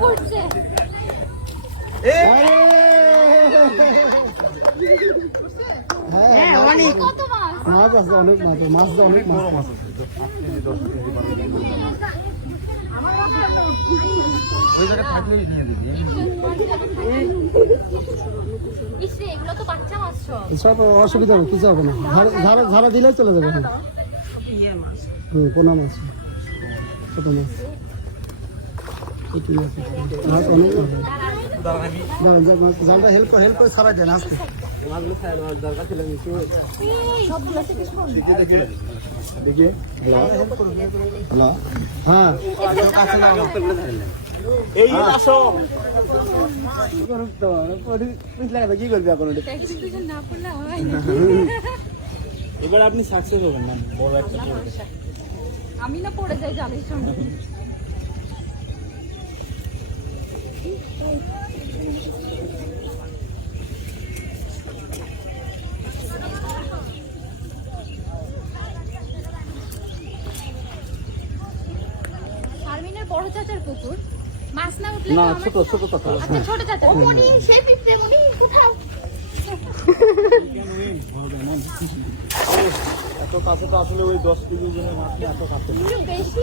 করছে। হ্যাঁ অনেক। কত মাছ? মাছ আছে অনেক মাছ আছে, মাছ অনেক মাছ আছে। ওই জায়গায় থাকলে নিয়ে দিবি ইসরে এগুলো তো বাচ্চা মাছ সব। সব অসুবিধা হবে কিছু হবে না। ঝাড়া- ঝাড়া দিলেই চলে যাবে। হ্যাঁ পোনা মাছ ছোট মাছ এই আছে। মাছ অনেক মাছ আছে। দাঁড়ান, যা- মাছ- জালটা হেল্প হেল্প করে ছাড়াই দেন আস্তে হ্যাঁ এই আসো এক্সিকিউশন না করলে এবার আপনি সাকসেস হবেন না। বড় একটা আমি না পড়ে যাই জালের বড় চাচার পুকুর মাছ না উঠলে না ছোট ছোট কথা আচ্ছা ছোট চাচা। ও সেই পিঁপড়ে মনি কোথাও? এত কাছে তো আসলে ওই দশ কেজি ওজনের মাছ এত কাছে। বেশি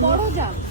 বড় জাল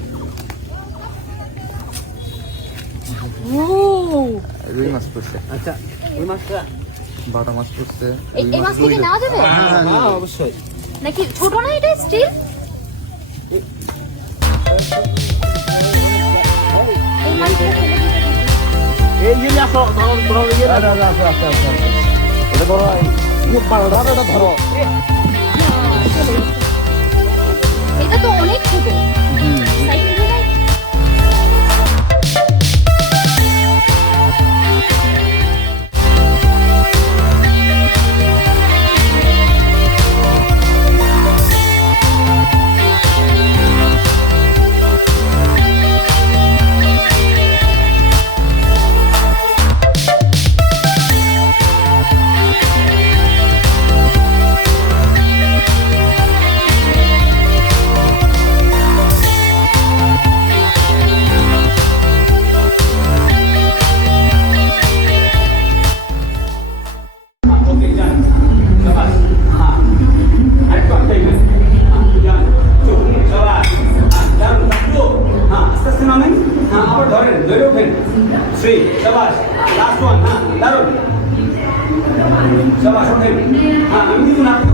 রুই মাছ পড়ছে। আচ্ছা ওই মাছটা বাটা মাছ পড়ছে এই এই মাছ থেকে নেওয়া যাবে? হ্যাঁ অবশ্যই। নাকি ছোট না এটা স্টিল এই মাছটা ফেলে দিতে এই যে আসো ধরো ধরো ইয়ে আচ্ছা আচ্ছা আচ্ছা আচ্ছা ধরো এই বারোটা ধরো। এটা তো অনেক ছোট। শ্রী সবাস লাস্ট ওয়ান হ্যাঁ দারুন সবাস ওঠে হ্যাঁ আমি কিন্তু না